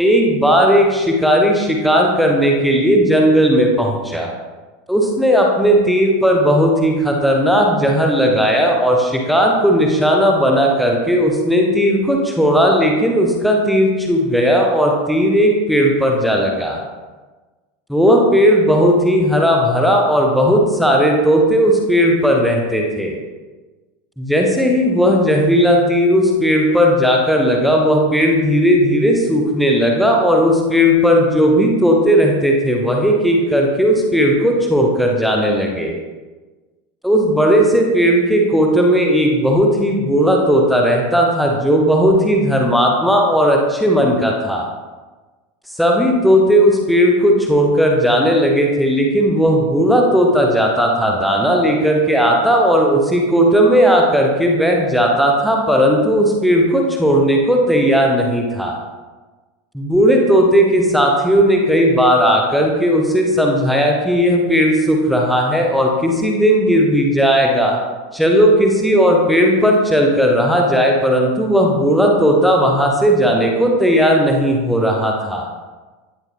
एक बार एक शिकारी शिकार करने के लिए जंगल में पहुंचा। उसने अपने तीर पर बहुत ही खतरनाक जहर लगाया और शिकार को निशाना बना करके उसने तीर को छोड़ा, लेकिन उसका तीर चूक गया और तीर एक पेड़ पर जा लगा। वह पेड़ बहुत ही हरा भरा और बहुत सारे तोते उस पेड़ पर रहते थे। जैसे ही वह जहरीला तीर उस पेड़ पर जाकर लगा, वह पेड़ धीरे धीरे सूखने लगा और उस पेड़ पर जो भी तोते रहते थे वह एक एक करके उस पेड़ को छोड़कर जाने लगे। तो उस बड़े से पेड़ के कोट में एक बहुत ही बूढ़ा तोता रहता था, जो बहुत ही धर्मात्मा और अच्छे मन का था। सभी तोते उस पेड़ को छोड़कर जाने लगे थे, लेकिन वह बूढ़ा तोता जाता था, दाना लेकर के आता और उसी कोटे में आकर के बैठ जाता था, परंतु उस पेड़ को छोड़ने को तैयार नहीं था। बूढ़े तोते के साथियों ने कई बार आकर के उसे समझाया कि यह पेड़ सूख रहा है और किसी दिन गिर भी जाएगा, चलो किसी और पेड़ पर चलकर रहा जाए, परंतु वह बूढ़ा तोता वहां से जाने को तैयार नहीं हो रहा था।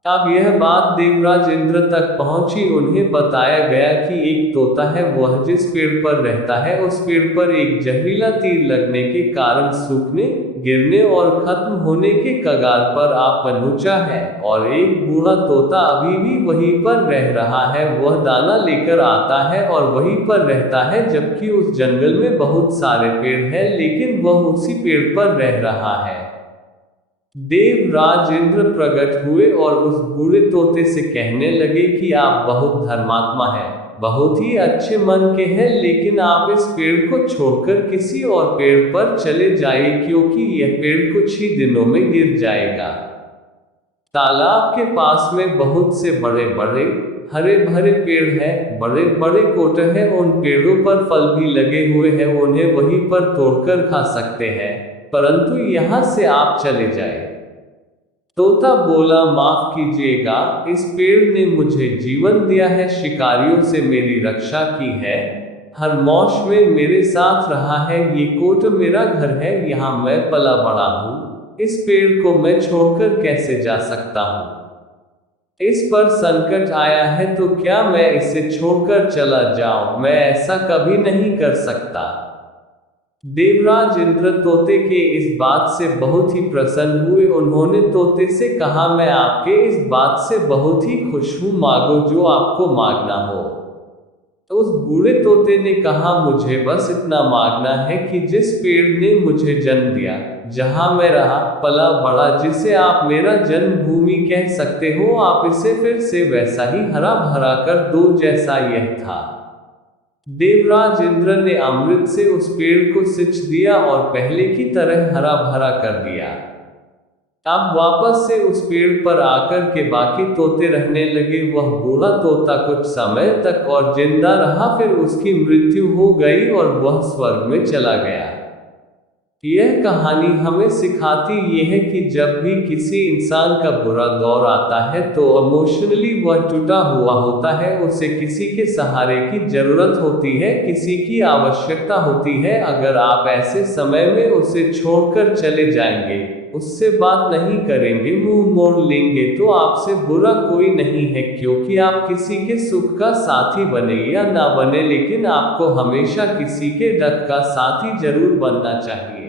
अब यह बात देवराज इंद्र तक पहुंची। उन्हें बताया गया कि एक तोता है, वह जिस पेड़ पर रहता है उस पेड़ पर एक जहरीला तीर लगने के कारण सूखने, गिरने और खत्म होने के कगार पर आ पहुंचा है, और एक बूढ़ा तोता अभी भी वहीं पर रह रहा है। वह दाना लेकर आता है और वहीं पर रहता है, जबकि उस जंगल में बहुत सारे पेड़ हैं, लेकिन वह उसी पेड़ पर रह रहा है। देवराज इंद्र प्रकट हुए और उस बूढ़े तोते से कहने लगे कि आप बहुत धर्मात्मा हैं, बहुत ही अच्छे मन के हैं, लेकिन आप इस पेड़ को छोड़कर किसी और पेड़ पर चले जाइए, क्योंकि यह पेड़ कुछ ही दिनों में गिर जाएगा। तालाब के पास में बहुत से बड़े बड़े हरे भरे पेड़ हैं, बड़े बड़े कोट हैं, उन पेड़ों पर फल भी लगे हुए हैं, उन्हें वहीं पर तोड़कर खा सकते हैं, परंतु यहाँ से आप चले जाए। तोता बोला, माफ कीजिएगा, इस पेड़ ने मुझे जीवन दिया है, शिकारियों से मेरी रक्षा की है, हर मौश में मेरे साथ रहा है, ये कोट मेरा घर है, यहाँ मैं पला बड़ा हूँ, इस पेड़ को मैं छोड़कर कैसे जा सकता हूँ? इस पर संकट आया है तो क्या मैं इसे छोड़कर चला जाऊं? मैं ऐसा कभी नहीं कर सकता। देवराज इंद्र तोते के इस बात से बहुत ही प्रसन्न हुए। उन्होंने तोते से कहा, मैं आपके इस बात से बहुत ही खुश हूँ, मांगो जो आपको मांगना हो। तो उस बूढ़े तोते ने कहा, मुझे बस इतना मांगना है कि जिस पेड़ ने मुझे जन्म दिया, जहां मैं रहा पला बड़ा, जिसे आप मेरा जन्मभूमि कह सकते हो, आप इसे फिर से वैसा ही हरा भरा कर दो जैसा यह था। देवराज इंद्र ने अमृत से उस पेड़ को सिंच दिया और पहले की तरह हरा भरा कर दिया। अब वापस से उस पेड़ पर आकर के बाकी तोते रहने लगे। वह बूढ़ा तोता कुछ समय तक और जिंदा रहा, फिर उसकी मृत्यु हो गई और वह स्वर्ग में चला गया। यह कहानी हमें सिखाती ये है कि जब भी किसी इंसान का बुरा दौर आता है तो इमोशनली वह टूटा हुआ होता है, उसे किसी के सहारे की जरूरत होती है, किसी की आवश्यकता होती है। अगर आप ऐसे समय में उसे छोड़कर चले जाएंगे, उससे बात नहीं करेंगे, मुंह मोड़ लेंगे, तो आपसे बुरा कोई नहीं है, क्योंकि आप किसी के सुख का साथी बने या ना बने, लेकिन आपको हमेशा किसी के दुख का साथी जरूर बनना चाहिए।